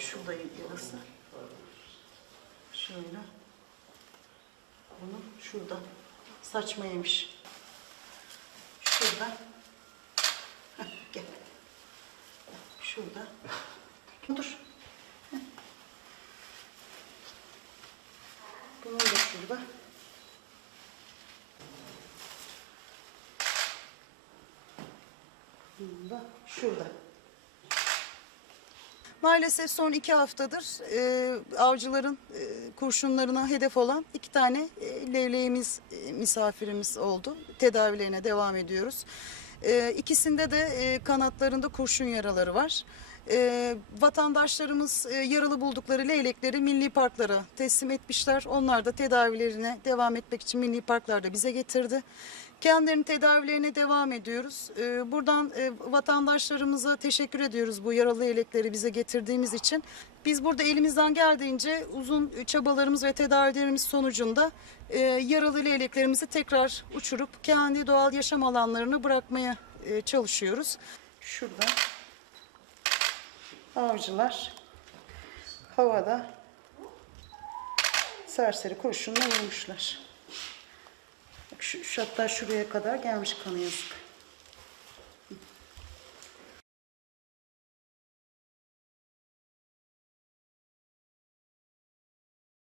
şurada yarısı. Şöyle. Bunu şurada. Saçma yemiş. Şurada. Heh, gel. Şurada. Dur. Bunu da şurada. Bunu da şurada. Maalesef son iki haftadır e, avcıların e, kurşunlarına hedef olan iki tane e, levleğimiz e, misafirimiz oldu. Tedavilerine devam ediyoruz. E, ikisinde de e, kanatlarında kurşun yaraları var. E, vatandaşlarımız e, yaralı buldukları leylekleri milli parklara teslim etmişler. Onlar da tedavilerine devam etmek için milli parklarda bize getirdi. Kendilerinin tedavilerine devam ediyoruz. E, buradan e, vatandaşlarımıza teşekkür ediyoruz bu yaralı leylekleri bize getirdiğimiz için. Biz burada elimizden geldiğince uzun çabalarımız ve tedavilerimiz sonucunda e, yaralı leyleklerimizi tekrar uçurup kendi doğal yaşam alanlarını bırakmaya e, çalışıyoruz. Şurada avcılar havada serseri kurşunla vurmuşlar. şu, şu hatta şuraya kadar gelmiş kanı yazık.